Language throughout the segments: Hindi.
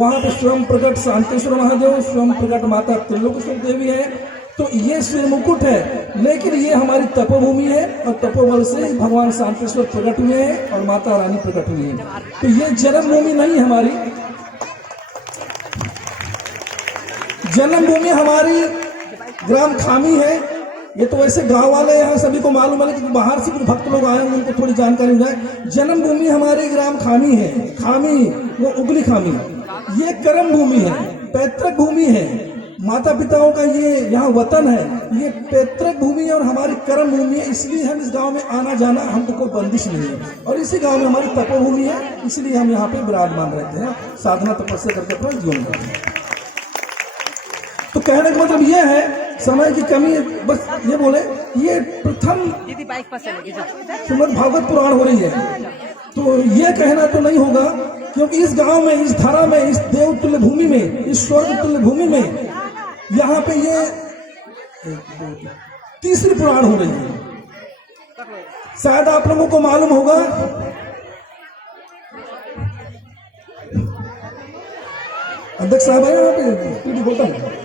वहां पे स्वयं प्रकट शांतेश्वर महादेव, स्वयं प्रकट माता त्रिलोकेश्वर देवी है। तो ये श्री मुकुट है, लेकिन ये हमारी तपोभूमि है और तपोबल से भगवान शांतेश्वर प्रकट हुए हैं और माता रानी प्रकट हुई है। तो ये जन्मभूमि नहीं हमारी, जन्मभूमि हमारी ग्राम खामी है। ये तो वैसे गांव वाले यहाँ सभी को मालूम है, लेकिन बाहर से कुछ भक्त लोग आए हैं उनको थोड़ी जानकारी हो जाए। जन्मभूमि हमारी ग्राम खामी है, खामी वो उगली खामी, ये कर्म भूमि है, पैतृक भूमि है, माता पिताओं का ये यहाँ वतन है, ये पैतृक भूमि है और हमारी कर्म भूमि है। इसलिए हम इस गांव में आना जाना हमको कोई बंदिश नहीं है। और इसी गांव में हमारी तपोभूमि है, इसलिए हम यहाँ पे विराजमान रहते हैं, साधना तपस्या करके अपना जीवन करते हैं। तो कहने का मतलब ये है, समय की कमी है, बस ये बोले ये प्रथम श्रीमद् भागवत पुराण हो रही है। तो ये कहना तो नहीं होगा, क्योंकि इस गांव में, इस धरा में, इस देवतुल्य भूमि में, इस स्वर्ग तुल्य भूमि में यहाँ पे ये तीसरी पुराण हो रही है। शायद आप लोगों को मालूम होगा, अध्यक्ष साहब है यहाँ पे बोलता हूँ,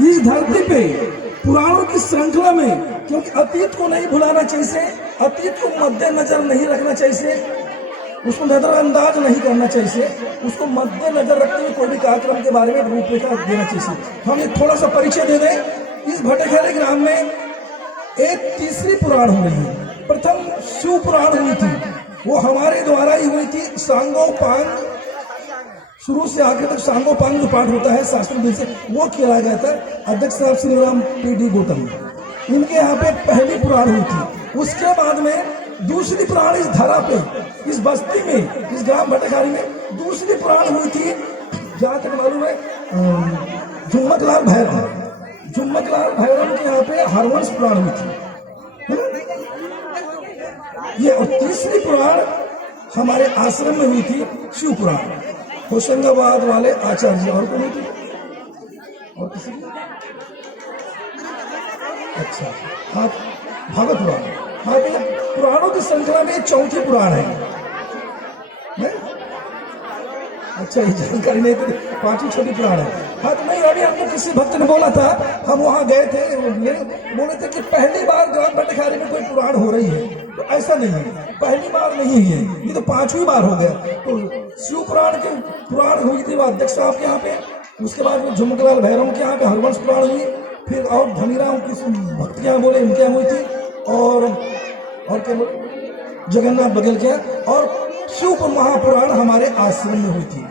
इस धरती पे पुराणों की श्रृंखला में, क्योंकि अतीत को नहीं भुलाना चाहिए, अतीत को मद्देनजर नहीं रखना चाहिए, उसको नजरअंदाज नहीं करना चाहिए, उसको मद्देनजर रखते हुए कोई भी कार्यक्रम के बारे में रूपरेखा देना चाहिए। हम ये थोड़ा सा परिचय दे दें। इस भटखेरे ग्राम में एक तीसरी पुराण हो रही है। प्रथम शिव पुराण हुई थी, वो हमारे द्वारा ही हुई थी। सांगोपांग, शुरू से आखिर तक सांगोपांग जो पाठ होता है शास्त्र विधि से, वो किया गया था। अध्यक्ष साहब श्री राम पी.डी. गौतम, इनके यहाँ पे पहली पुराण हुई थी। उसके बाद में दूसरी पुराण इस धरा पे, इस बस्ती में, इस ग्राम भटखारी में दूसरी पुराण हुई थी। जहाँ तक मालूम है झुम्मकलाल भैरव, झुम्मकलाल भैरव के यहाँ पे हरवंश पुराण हुई थी। ये और तीसरी पुराण हमारे आश्रम में हुई थी, शिव पुराण, होशंगाबाद वाले आचार्य। और कौन थी? और किसी? अच्छा, हाँ, भागवत पुराण। हाँ, तो पुराणों की श्रृंखला में चौथी पुराण है। अच्छा, ये जानकारी नहीं थी, पांचवी छोटी पुराण है। हाँ, तो नहीं, अभी हमको किसी भक्त ने बोला था, हम वहां गए थे, बोले थे कि पहली बार ग्राम भटखारी में कोई पुराण हो रही है। तो ऐसा नहीं है, पहली बार नहीं है, ये तो पांचवी बार हो गया। तो शिव पुराण के पुराण हुई थी अध्यक्ष साहब के यहाँ पे, उसके बाद में झुमकलाल भैरव के यहाँ पे हरवंश पुराण हुई, फिर और धनीराम की भक्त यहाँ बोले इनके यहाँ हुई थी, और क्या बोले जगन्नाथ बघेल के यहाँ, और शिव महापुराण हमारे आश्रम में हुई थी।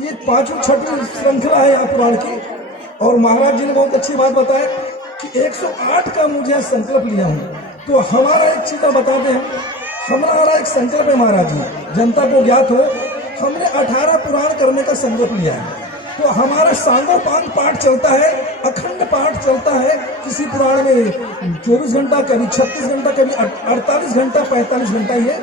ये पांचवी छठी श्रृंखला है यहाँ पुराण की। और महाराज जी ने बहुत अच्छी बात बताया कि 108 का मुझे संकल्प लिया हूँ। तो हमारा एक चीज बताते हैं, हमारा एक संकल्प है महाराज जी, जनता को ज्ञात हो, हमने 18 पुराण करने का संकल्प लिया है। तो हमारा सांगोपांग पाठ चलता है, अखंड पाठ चलता है। किसी पुराण में 24 घंटा, कभी 36 घंटा, कभी 48 घंटा, 45 घंटा ये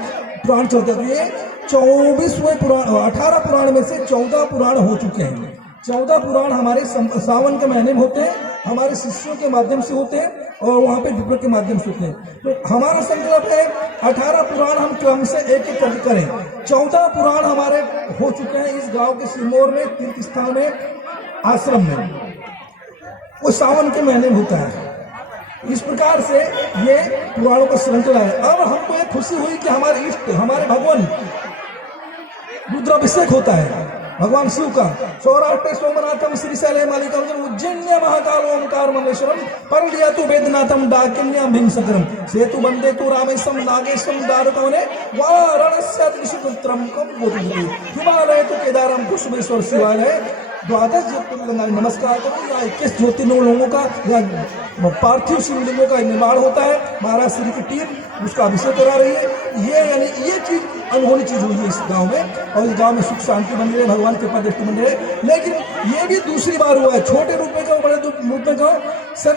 पुराण चलते थे। ये 24वें पुराण, 18 पुराण में से 14 पुराण हो चुके हैं। 14 पुराण हमारे सावन के महीने में होते हैं, हमारे शिष्यों के माध्यम से होते हैं और वहाँ पे विप्र के माध्यम से होते हैं। तो हमारा संकल्प है 18 पुराण हम क्रम से एक एक करके करें। 14 पुराण हमारे हो चुके हैं इस गांव के सिरमौर में, तीर्थ स्थान में, आश्रम में, वो सावन के महीने में होता है। इस प्रकार से ये पुराणों का श्रृंखला है। अब हमको एक खुशी हुई कि हमारे इष्ट, हमारे भगवान रुद्राभिषेक होता है भगवान शिव का। सौराष्ट्र सोमनाथम श्रीशैले मालिकम उज्जैन्य महाकाल ओंकार मल्लेश्वरम परलियातु वेदनाथम डाकिन्याम हिंसकरम सेतु बंदे तु रामेशम नागेशम दारुकवने वाराणस्यात् विशुद्धत्रम कम बोधि हिमालय तु केदारम कुसुमेश्वर शिवालय। 12 ज्योतिर्लिंग नमस्कार करो। या 21 ज्योतिर्लिंगों का या पार्थिव शिवलिंगों का निर्माण होता है। महाराज श्री की टीम उसका अभिषेक करा रही है। ये यानी ये चीज अनहोनी चीज हुई है इस गांव में, और इस गांव में सुख शांति बन रही है, भगवान कृपा दृष्टि बन रही है। लेकिन ये भी दूसरी बार हुआ है, छोटे रूप में कहो, बड़े रूप में कहो। सन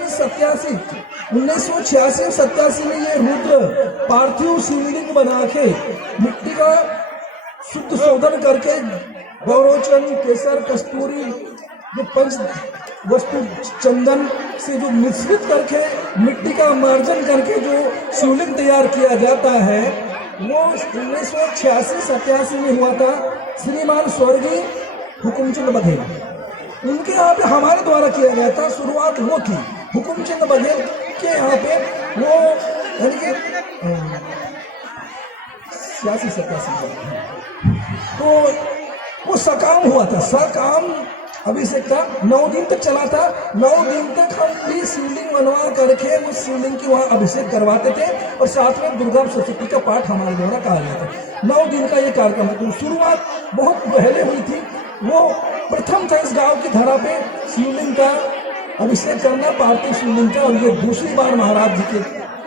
1986 87 में ये रुद्र पार्थिव शिवलिंग बना के मिट्टी का शुद्ध शोधन करके गौरोचन, केसर, कस्तूरी, जो पंच वस्तु चंदन से जो मिश्रित करके मिट्टी का मार्जन करके जो शिवलिंग तैयार किया जाता है, वो 1986-87 में हुआ था। श्रीमान स्वर्गीय हुकुमचंद बघेल, उनके यहाँ पे हमारे द्वारा किया गया था। शुरुआत वो थी हुकुमचंद बघेल के यहाँ पे, वो यानी कि 86-87 तो वो सकाम हुआ था। सकाम अभिषेक था, 9 दिन तक चला था। 9 दिन तक हम भी शिवलिंग बनवा करके उस शिवलिंग की वहाँ अभिषेक करवाते थे और साथ में दुर्गा सरस्वती का पाठ हमारे द्वारा कहा गया था। 9 दिन का ये कार्यक्रम था। तो शुरुआत बहुत पहले हुई थी। वो प्रथम था इस गांव की धरा पे शिवलिंग का अभिषेक करना, पार्थिव शिवलिंग का, और ये दूसरी बार महाराज जी के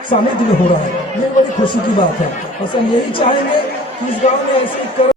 सानिध्य में हो रहा है। ये बड़ी खुशी की बात है। बस हम यही चाहेंगे कि इस गांव में ऐसे